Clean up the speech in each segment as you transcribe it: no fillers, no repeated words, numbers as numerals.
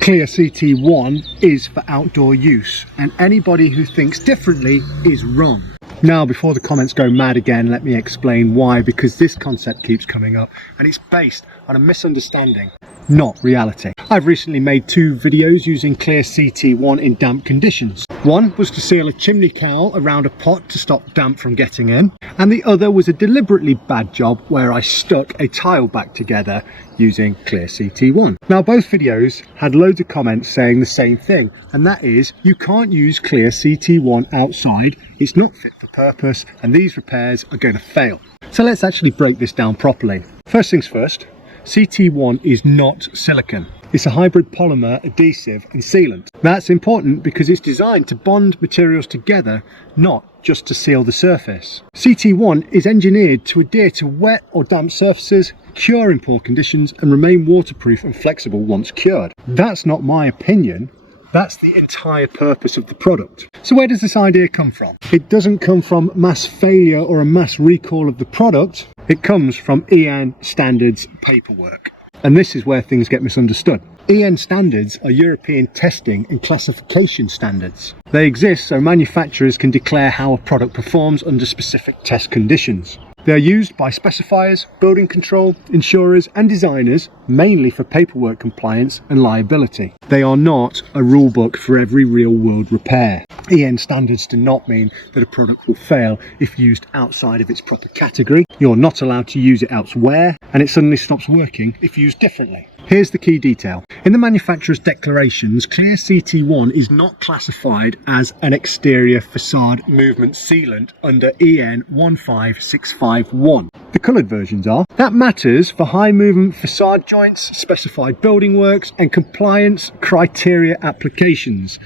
Clear CT1 is for outdoor use, and anybody who thinks differently is wrong. Now, before the comments go mad again, let me explain why, because this concept keeps coming up and it's based on a misunderstanding, not reality. I've recently made 2 videos using Clear CT1 in damp conditions. One was to seal a chimney cowl around a pot to stop damp from getting in, and the other was a deliberately bad job where I stuck a tile back together using Clear CT1. Now, both videos had loads of comments saying the same thing, and that is you can't use Clear CT1 outside, it's not fit for purpose, and these repairs are going to fail. So let's actually break this down properly. First things first, CT1 is not silicone. It's a hybrid polymer, adhesive and sealant. That's important because it's designed to bond materials together, not just to seal the surface. CT1 is engineered to adhere to wet or damp surfaces, cure in poor conditions and remain waterproof and flexible once cured. That's not my opinion. That's the entire purpose of the product. So where does this idea come from? It doesn't come from mass failure or a mass recall of the product. It comes from EN standards paperwork. And this is where things get misunderstood. EN standards are European testing and classification standards. They exist so manufacturers can declare how a product performs under specific test conditions. They are used by specifiers, building control, insurers and designers, mainly for paperwork compliance and liability. They are not a rule book for every real world repair. EN standards do not mean that a product will fail if used outside of its proper category. You're not allowed to use it elsewhere, and it suddenly stops working if used differerently. Here's the key detail. In the manufacturer's declarations, Clear CT1 is not classified as an exterior facade movement sealant under EN 15651. The coloured versions are. That matters for high movement facade joints, specified building works and compliance criteria applications.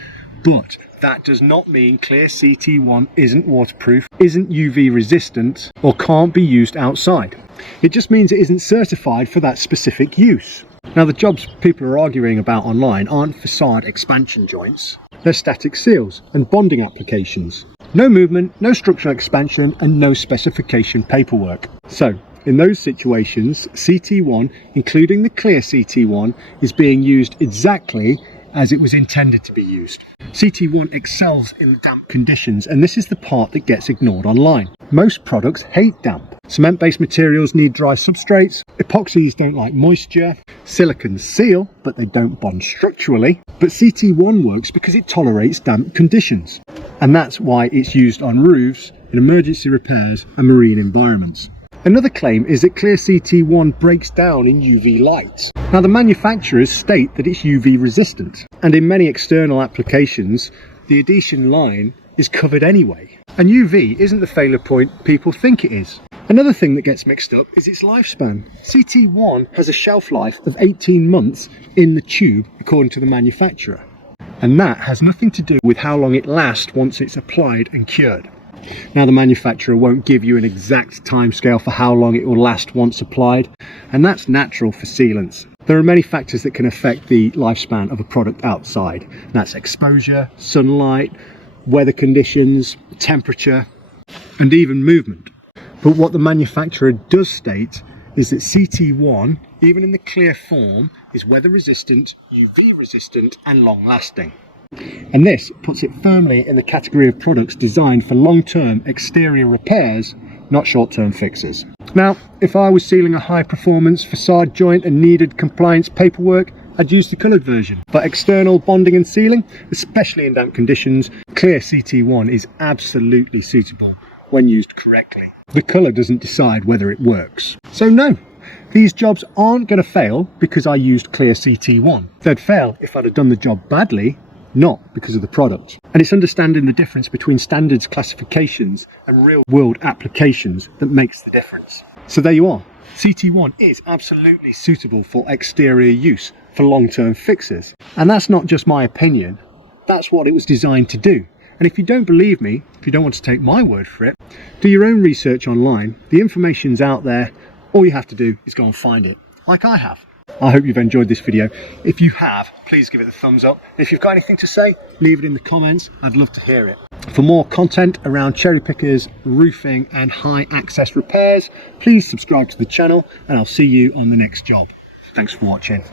But that does not mean Clear CT1 isn't waterproof, isn't UV resistant or can't be used outside. It just means it isn't certified for that specific use. Now, the jobs people are arguing about online aren't facade expansion joints, they're static seals and bonding applications. No movement, no structural expansion and no specification paperwork. So, in those situations, CT1, including the Clear CT1, is being used exactly as it was intended to be used. CT1 excels in damp conditions, and this is the part that gets ignored online. Most products hate damp. Cement-based materials need dry substrates, epoxies don't like moisture, silicones seal, but they don't bond structurally. But CT1 works because it tolerates damp conditions, and that's why it's used on roofs, in emergency repairs and marine environments. Another claim is that Clear CT1 breaks down in UV light. Now, the manufacturers state that it's UV resistant, and in many external applications the adhesion line is covered anyway. And UV isn't the failure point people think it is. Another thing that gets mixed up is its lifespan. CT1 has a shelf life of 18 months in the tube according to the manufacturer, and that has nothing to do with how long it lasts once it's applied and cured. Now, the manufacturer won't give you an exact timescale for how long it will last once applied, and that's natural for sealants. There are many factors that can affect the lifespan of a product outside. That's exposure, sunlight, weather conditions, temperature, and even movement. But what the manufacturer does state is that CT1, even in the clear form, is weather resistant, UV resistant and long lasting. And this puts it firmly in the category of products designed for long-term exterior repairs, not short-term fixes. Now, if I was sealing a high-performance facade joint and needed compliance paperwork, I'd use the coloured version. For external bonding and sealing, especially in damp conditions, Clear CT1 is absolutely suitable when used correctly. The colour doesn't decide whether it works. So no, these jobs aren't going to fail because I used Clear CT1. They'd fail if I'd have done the job badly, not because of the product. And it's understanding the difference between standards classifications and real world applications that makes the difference. So there you are. CT1 is absolutely suitable for exterior use for long-term fixes. And that's not just my opinion, that's what it was designed to do. And if you don't believe me, if you don't want to take my word for it, do your own research online. The information's out there. All you have to do is go and find it, like I have. I hope you've enjoyed this video. If you have, please give it a thumbs up. If you've got anything to say, leave it in the comments. I'd love to hear it. For more content around cherry pickers, roofing and high access repairs, please subscribe to the channel and I'll see you on the next job. Thanks for watching.